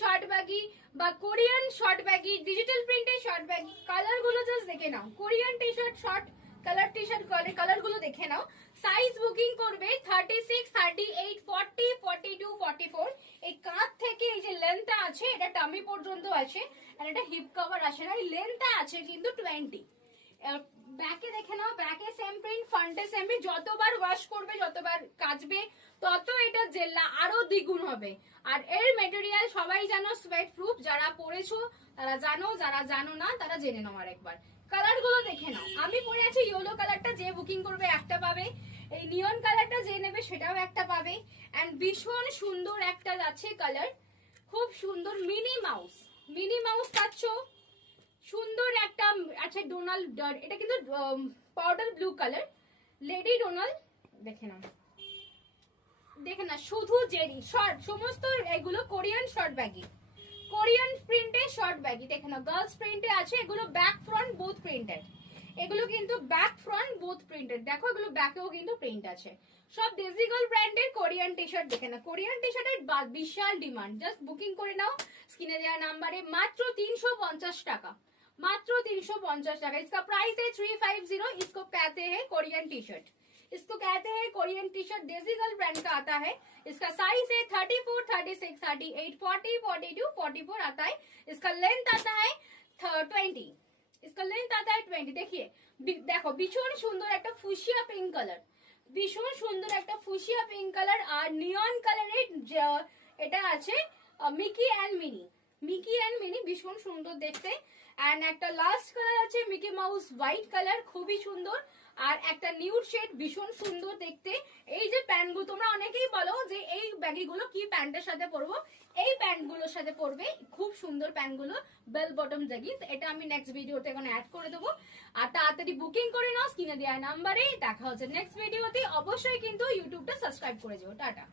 Short baggy বা Korean short baggy, digital প্রিন্টের short baggy, colour গুলো জাস্ট দেখে নাও। Korean T shirt, short colour T shirt, colour গুলো দেখে নাও। সাইজ বুকিং করবে 36, 38, 40, 42, 44। এই কাঁধ থেকে এই যে লেন্থটা আছে এটা টামি পর্যন্ত আছে, আর এটা হিপ কভার আসে না, এই লেন্থটা আছে কিন্তু 20। ব্যাকে দেখে নাও, ব্যাকে সেম প্রিন্ট, ফ্রন্টে সেম প্রিন্ট। যতবার ওয়াশ করবে, যতবার কাচবে, তত এটা জেল্লা আরো দ্বিগুণ হবে। আর এর মেটেরিয়াল সবাই জানো সোয়েট প্রুফ, যারা পরেছো তারা জানো, যারা জানো না তারা জেনে নাও আরেকবার। কালার গুলো দেখে নাও। আমি পরে আছি ইয়েলো কালারটা, যে বুকিং করবে একটা পাবে। এই নিয়ন কালারটা যে নেবে সেটাও একটা পাবে। এন্ড ভীষণ সুন্দর একটা আছে কালার, খুব সুন্দর মিনি মাউস পাচ্ছ। সুন্দর একটা আচ্ছা ডোনাল্ড, এটা কিন্তু powder blue colour, lady Donald. দেখে নাও, দেখে না, শুধু জেরি শর্ট, সমস্ত এগুলো কোরিয়ান শর্ট ব্যাগি, কোরিয়ান প্রিন্টে শর্ট ব্যাগি। দেখে নাও, গার্লস প্রিন্টে আছে, এগুলো ব্যাক ফ্রন্ট বোথ প্রিন্টেড। এগুলো কিন্তু ব্যাক ফ্রন্ট বোথ প্রিন্টেড। দেখো এগুলো ব্যাকেও কিন্তু প্রিন্ট আছে। সব ডেজিগল ব্র্যান্ডের কোরিয়ান টি শার্ট। দেখে না, কোরিয়ান টি শার্টের বিশাল ডিমান্ড। জাস্ট বুকিং করে নাও স্ক্রিনে দেওয়া নাম্বারে, মাত্র 350 টাকা, मात्र 350 টাকা। इसका प्राइस है 350। इसको कहते हैं कोरियन टी शर्ट, इसको कहते हैं कोरियन टी शर्ट, डेजिगल ब्रांड का आता है। इसका साइज है 34, 36, 38, 40, 42, 44 आता है। इसका लेंथ आता है 20, इसका लेंथ आता है 20। देखिए देखो ভীষণ সুন্দর একটা ফুশিয়া পিঙ্ক কালার, ভীষণ সুন্দর একটা ফুশিয়া পিঙ্ক কালার। আর নিয়ন কালারের এটা আছে Mickey and mini, Mickey and mini, ভীষণ সুন্দর দেখতে। এন্ড একটা লাস্ট কালার আছে মিকি মাউস হোয়াইট কালার, খুবই সুন্দর। আর একটা নিউড শেড, ভীষণ সুন্দর দেখতে। এই যে প্যান্টগুলো, তোমরা অনেকেই বলো যে এই ব্যাগিগুলো কি প্যান্টের সাথে পরবো, এই প্যান্টগুলোর সাথে পরবে। খুব সুন্দর প্যান্টগুলো, বেল বটম জ্যাগিস। এটা আমি নেক্সট ভিডিওতে এখানে অ্যাড করে দেবো। আর তাড়াতাড়ি বুকিং করে নাও স্ক্রিনে দেওয়া নাম্বারে। দেখা হচ্ছে নেক্সট ভিডিওতে। অবশ্যই কিন্তু ইউটিউবটা সাবস্ক্রাইব করে যাও। টাটা।